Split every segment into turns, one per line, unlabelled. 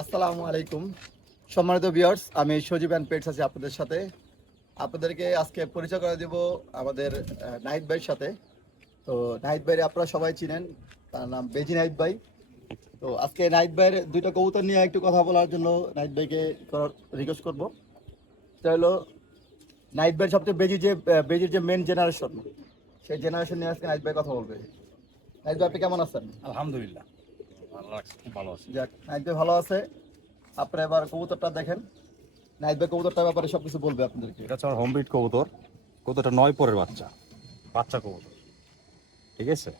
আসসালামু আলাইকুম। সম্মানিত ভিউয়ার্স, আমি সজীব অ্যান্ড পেটস আছি আপনাদের সাথে। আপনাদেরকে আজকে পরিচয় করে দেব আমাদের নাহিদ ভাইয়ের সাথে। তো নাহিদ ভাইয়ের আপনারা সবাই চিনেন, তার নাম বেজি নাহিদ ভাই। তো আজকে নাহিদ ভাইয়ের দুইটা কবুতর নিয়ে একটু কথা বলার জন্য নাহিদ ভাইকে রিকোয়েস্ট করব। সেটা হলো, নাহিদ ভাইয়ের সবচেয়ে বেজি যে বেজির যে মেন জেনারেশন সেই জেনারেশন নিয়ে আজকে নাহিদ ভাই কথা বলবে। নাহিদ ভাই, আপনি কেমন আছেন?
আলহামদুলিল্লাহ।
যাক নাইট ভাই ভালো আছে। আপনারা এবার কবুতরটা দেখেন। নাইট ভাই কবুতরটার ব্যাপারে সবকিছু বলবে আপনাদেরকে।
এটা হচ্ছে আমার হোম ব্রিড কবুতর। কবুতরটা নয় পরের বাচ্চা। বাচ্চা কবুতর। ঠিক আছে?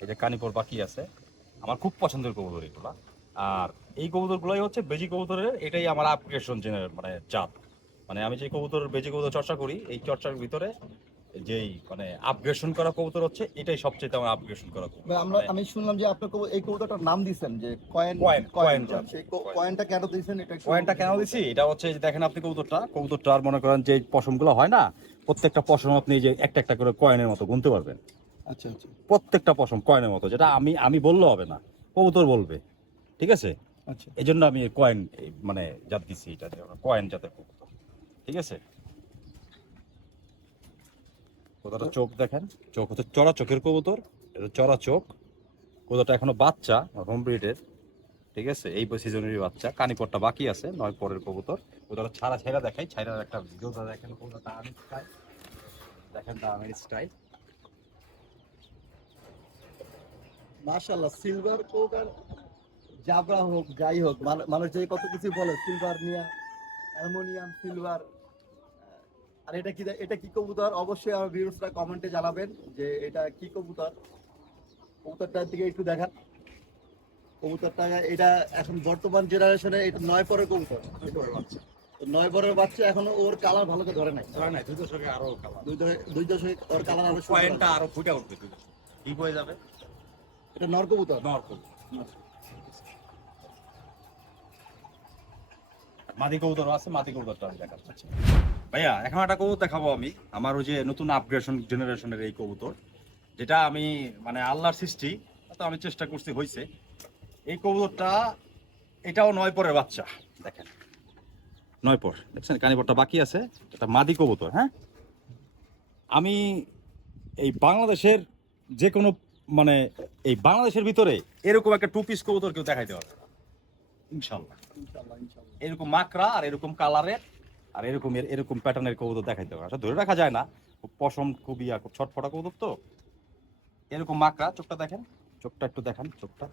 এই যে কানিপর বাকি আছে। আমার খুব পছন্দের কবুতর এগুলা। আর এই কবুতরগুলোই হচ্ছে বেজি কবুতরের এটাই আমার আপগ্রেশন জেনের মানে জাত মানে আমি যে কবুতর বেজি কবুতর চর্চা করি এই চর্চার ভিতরে যেই মানে আপগ্রেশন করা কবুতর হচ্ছে এটাই সবচেয়ে আমার আপগ্রেশন করা কবুতর।
আমরা আমি শুনলাম যে আপনার কবু- এই কবুতরটার নাম দিয়েছেন যে কয়েন
কয়েন,
কয়েন। সেই কয়েনটা কেন দিয়েছেন এটা একটু
পয়েন্টটা কেন দিছি? এটা হচ্ছে যে দেখেন আপনি কবুতরটা। কবুতরটার মনে করেন যে পশমগুলো হয় না প্রত্যেকটা পশম আপনি যে একটা একটা করে কয়েনের মতো গুনতে পারবেন।
আচ্ছা আচ্ছা।
প্রত্যেকটা পশম কয়েনের মতো যেটা আমি আমি বললে হবে না কবুতর বলবে ঠিক আছে?
আচ্ছা।
এই জন্য আমি কয়েন মানে জাত দিচ্ছি এটা কয়েন জাতের কবুতর ঠিক আছে? কবুতরটা চোখ দেখেন। চোখ হচ্ছে চড়া চোখের কবুতর এটা চড়া চোখ। কোথাটা এখনও বাচ্চা হোম ব্রিডের ঠিক আছে? এই সিজনেরই বাচ্চা। কানিপটটা বাকি আছে নয় পরের কবুতর। কোথাটা ছাড়া ছেড়া দেখাই। ছাড়ার একটা ভিডিওটা দেখেন কবুতরটা আমি দেখেন দা আমের স্টাইল
মাশাআল্লাহ সিলভার কোক আর জাবরা হোক যাই হোক মান- মানুষ যে কত কিছু বলে সিলভার নিয়া অ্যালুমিনিয়াম সিলভার আর এটা কি এটা কি কবুতর? অবশ্যই আমার ভিউয়ার্সরা কমেন্টে জানাবেন যে এটা কি কবুতর। কবুতরটার দিকে একটু দেখান। কবুতরটা এটা এখন বর্তমান জেনারেশনে এটা নয় পরের কবুতর। তো নয় পরের বাচ্চা এখনও ওর কালার ভালো করে ধরে নাই।
নাই দুই দশকে আরও কালার
দুই দশ- দুই দশক ওর কালার আরও
পয়েন্টটা আরও ফুটে উঠবে ঠিক হয়ে যাবে?
এটা নর কবুতর।
নরকল মাদি কবুতর আছে মাদি কবুতরটা আমি দেখাচ্ছি। ভাইয়া এখন একটা কবুতর দেখাবো আমি। আমার ওই যে নতুন আপগ্রেশন জেনারেশনের এই কবুতর যেটা আমি মানে আল্লাহর সৃষ্টি তো আমি চেষ্টা করছি হয়েছে এই কবুতরটা এটাও নয় পরের বাচ্চা দেখেন। নয় পর দেখছেন কানিপরটা বাকি আছে এটা মাদি কবুতর হ্যাঁ? আমি এই বাংলাদেশের যে কোনো মানে এই বাংলাদেশের ভিতরে এরকম একটা টু পিস কবুতর কেউ দেখাইতে পারবে ইনশাল্লাহ। এরকম মাকড়া আর এরকম কালারের আর এরকম এর- এরকম প্যাটার্নের কবুতর দেখাইতে পারবে আসলে ধরে রাখা যায় না। খুব পশম খুবই ইয়া, খুব ছটফটা কবুতর তো। এরকম মাকড়া চোখটা দেখেন। চোখটা একটু দেখেন চোখটা।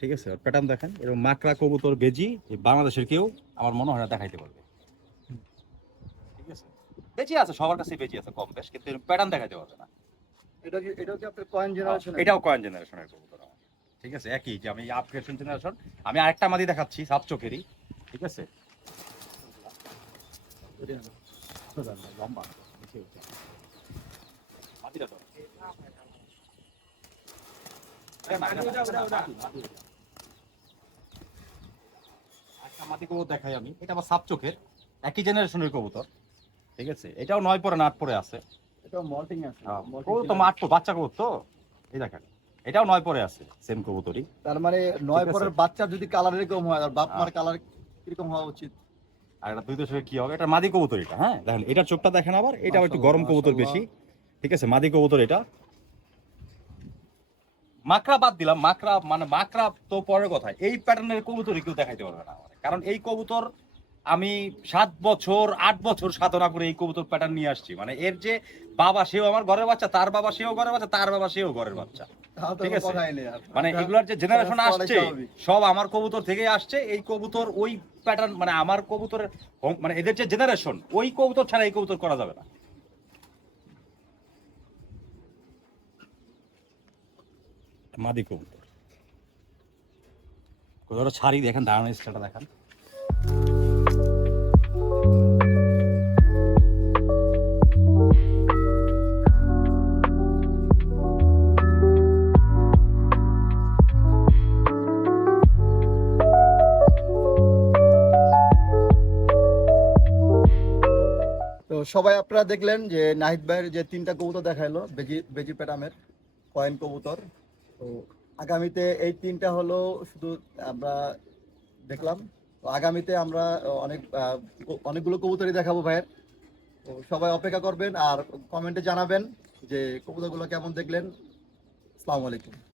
ঠিক আছে প্যাটার্ন দেখেন। এরকম মাকড়া কবুতর বেজি বাংলাদেশের কেউ আমার মনে হয় না দেখাইতে পারবে। ঠিক আছে? বেজি আছে সবার কাছে বেজি আছে কম বেশ কিন্তু প্যাটার্ন দেখাইতে পারবে না।
এটা কি এটা কি আপনার কয়েন জেনারেশন
এটাও কয়েন জেনারেশনের কবুতর ঠিক আছে একই যে আমি আপগ্রেশন জেনারেশন আমি আরেকটা মাদি দেখাচ্ছি সাত চোখেরই। ঠিক আছে? তো। কবুতর দেখাই আমি এটা চোখের একই জেনারেশনের কবুতর ঠিক আছে এটাও নয় পরে পরে আছে
এটা মল্টিং আছে Molting
কবুতর তো
generation।
আট বাচ্চা কবুতর তো এই দেখেন এটাও নয় পরে আছে সেম কবুতরই
তার মানে নয়। পরের বাচ্চা যদি কালার এরকম হয় আর বাপ মার
হ্যাঁ।
কালার কীরকম হওয়া উচিত
আর এটা দুই দশকে কি হবে? এটা মাদি কবুতর এটা হ্যাঁ? দেখেন এটা চোখটা দেখেন আবার এটা একটু গরম কবুতর বেশি। ঠিক আছে মাদি কবুতর এটা। মাকড়া বাদ দিলাম মাকড়া মানে মাকড়া তো পরের কথা। এই প্যাটার্নের কবুতরই কেউ দেখাইতে পারবে না। কারণ এই কবুতর আমি সাত বছর আট বছর সাধনা করে এই কবুতর প্যাটার্ন নিয়ে আসছি। মানে এর যে বাবা সেও আমার ঘরের বাচ্চা তার বাবা সেও ঘরের বাচ্চা তার বাবা সেও ঘরের বাচ্চা। ঠিক আছে। মানে এগুলার যে জেনারেশন আসছে সব আমার কবুতর থেকে আসছে এই কবুতর ওই প্যাটার্ন মানে আমার কবুতরের মানে এদের যে জেনারেশন ওই কবুতর ছাড়া এই কবুতর করা যাবে না। মাদি কবুতর। ছাড়ি দেখেন দাঁড়ানো দেখেন।
সবাই আপনারা দেখলেন যে নাহিদ ভাইয়ের যে তিনটা কবুতর দেখাইলো বেজি বেজি প্যাটামের কয়েন কবুতর। তো আগামীতে এই তিনটা হলো শুধু আমরা দেখলাম। তো আগামীতে আমরা অনেক অনেকগুলো কবুতরই দেখাবো ভাইয়ের। তো সবাই অপেক্ষা করবেন আর কমেন্টে জানাবেন যে কবুতরগুলো কেমন দেখলেন। আসসালামু আলাইকুম।